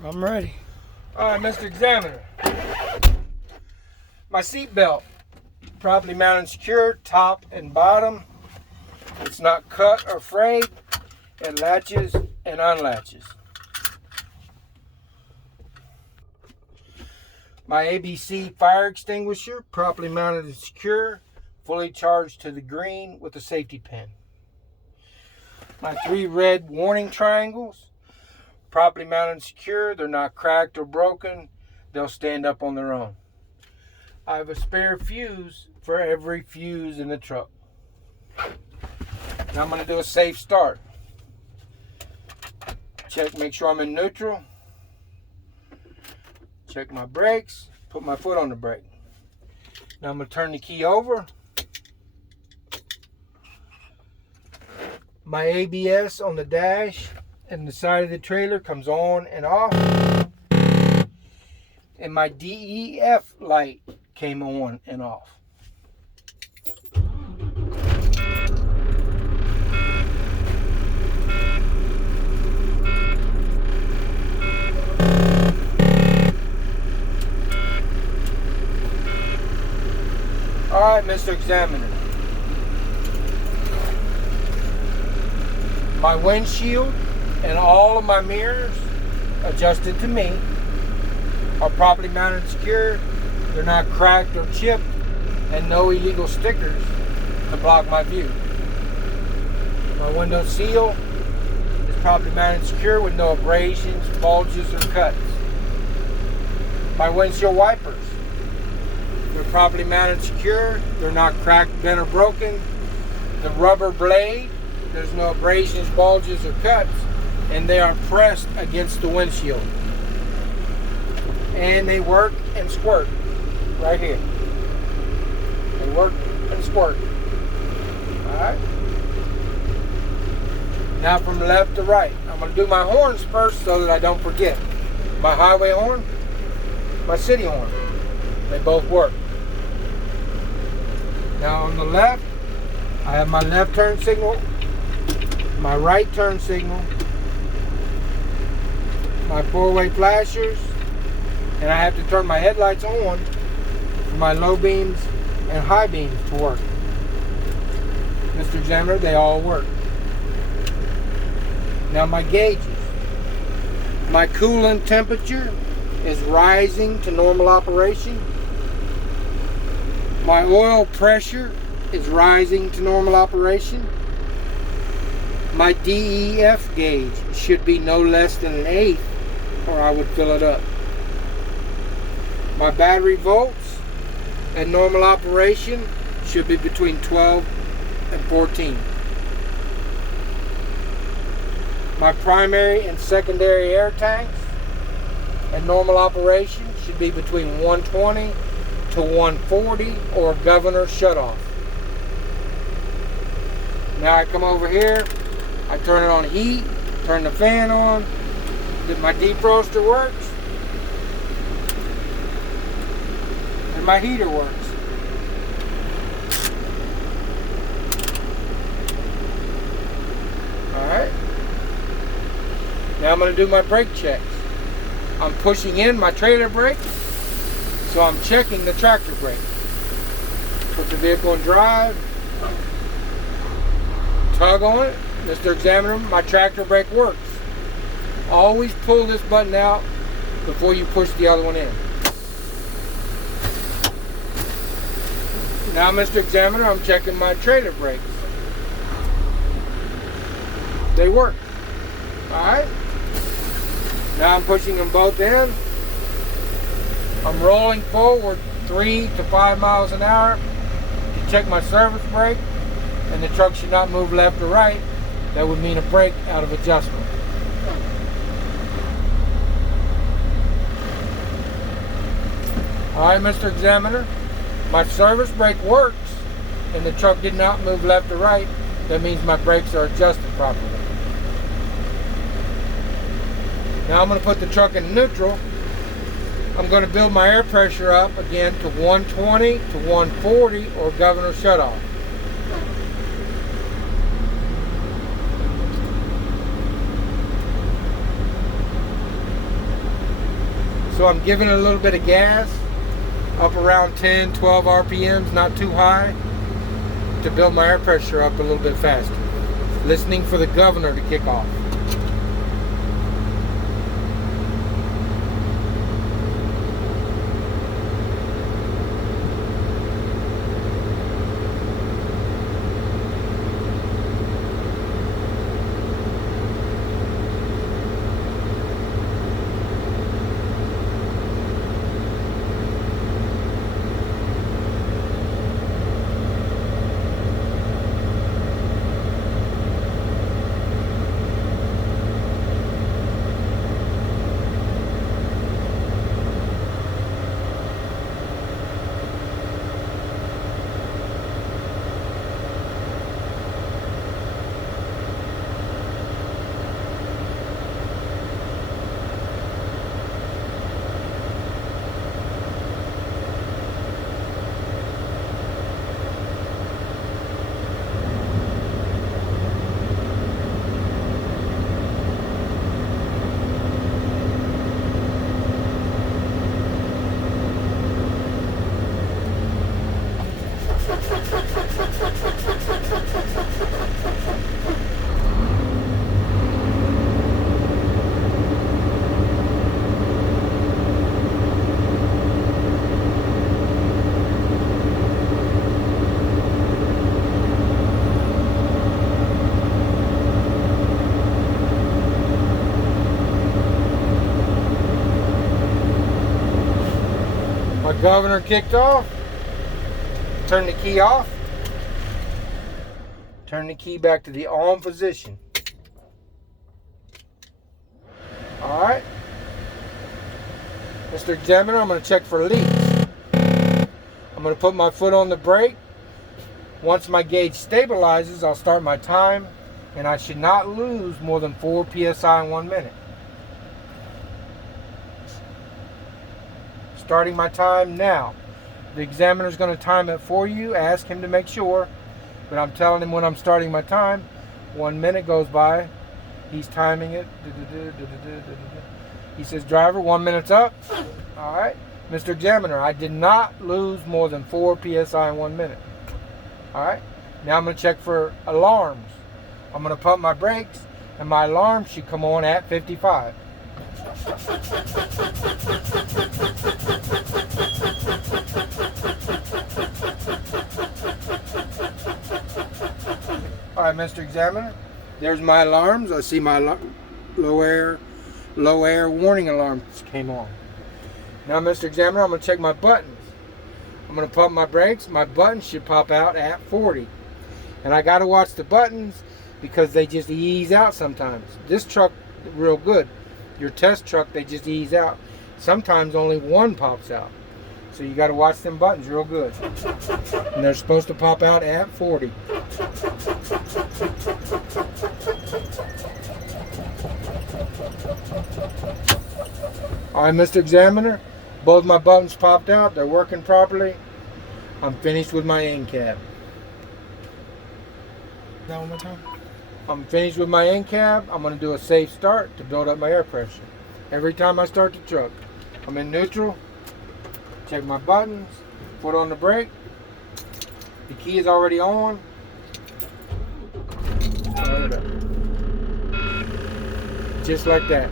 I'm ready. All right, Mr. Examiner. My seat belt, properly mounted and secure, top and bottom. It's not cut or frayed. It latches and unlatches. My ABC fire extinguisher, properly mounted and secure, fully charged to the green with a safety pin. My 3 red warning triangles, properly mounted and secure. They're not cracked or broken. They'll stand up on their own. I have a spare fuse for every fuse in the truck. Now I'm going to do a safe start. Check, make sure I'm in neutral. Check my brakes. Put my foot on the brake. Now I'm going to turn the key over. My ABS on the dash and the side of the trailer comes on and off. And my DEF light came on and off. Alright, Mr. Examiner. My windshield and all of my mirrors, adjusted to me, are properly mounted and secure. They're not cracked or chipped, and no illegal stickers to block my view. My window seal is properly mounted and secure with no abrasions, bulges, or cuts. My windshield wipers, they're properly mounted and secure. They're not cracked, bent, or broken. The rubber blade, there's no abrasions, bulges, or cuts, and they are pressed against the windshield. And they work and squirt right here. They work and squirt. Alright? Now from left to right. I'm going to do my horns first so that I don't forget. My highway horn, my city horn. They both work. Now on the left, I have my left turn signal, my right turn signal, my 4-way flashers, and I have to turn my headlights on for my low beams and high beams to work. Mr. Examiner, they all work. Now my gauges. My coolant temperature is rising to normal operation. My oil pressure is rising to normal operation. My DEF gauge should be no less than an 1/8, or I would fill it up. My battery volts at normal operation should be between 12 and 14. My primary and secondary air tanks at normal operation should be between 120 to 140 or governor shutoff. Now I come over here, I turn it on heat, turn the fan on, my defroster works, and my heater works. Alright. Now I'm going to do my brake checks. I'm pushing in my trailer brake, so I'm checking the tractor brake. Put the vehicle in drive, tug on it. Mr. Examiner, my tractor brake works. Always pull this button out before you push the other one in. Now, Mr. Examiner, I'm checking my trailer brakes. They work. Alright? Now I'm pushing them both in. I'm rolling forward 3 to 5 miles an hour to check my service brake, and the truck should not move left or right. That would mean a brake out of adjustment. Alright, Mr. Examiner, my service brake works and the truck did not move left or right. That means my brakes are adjusted properly. Now I'm going to put the truck in neutral. I'm going to build my air pressure up again to 120 to 140 or governor shutoff. So I'm giving it a little bit of gas, up around 10, 12 RPMs, not too high, to build my air pressure up a little bit faster. Listening for the governor to kick off. My governor kicked off. Turn the key off. Turn the key back to the on position. Alright. Mr. Examiner, I'm going to check for leaks. I'm going to put my foot on the brake. Once my gauge stabilizes, I'll start my time, and I should not lose more than 4 psi in 1 minute. Starting my time now. The examiner is going to time it for you. Ask him to make sure. But I'm telling him when I'm starting my time. 1 minute goes by. He's timing it. He says, driver, 1 minute's up. All right. Mr. Examiner, I did not lose more than 4 psi in 1 minute. All right. Now I'm going to check for alarms. I'm going to pump my brakes, and my alarm should come on at 55. All right, Mr. Examiner, there's my alarms. I see my low air warning alarms came on. Now, Mr. Examiner, I'm going to check my buttons. I'm going to pump my brakes. My buttons should pop out at 40. And I got to watch the buttons because they just ease out sometimes. This truck, real good. Your test truck, they just ease out. Sometimes only one pops out. So you got to watch them buttons real good. And they're supposed to pop out at 40. All right, Mr. Examiner, both my buttons popped out. They're working properly. I'm finished with my end cab. That one more time. I'm finished with my end cab. I'm going to do a safe start to build up my air pressure. Every time I start the truck, I'm in neutral. Check my buttons. Foot on the brake. The key is already on. Start it up. Just like that.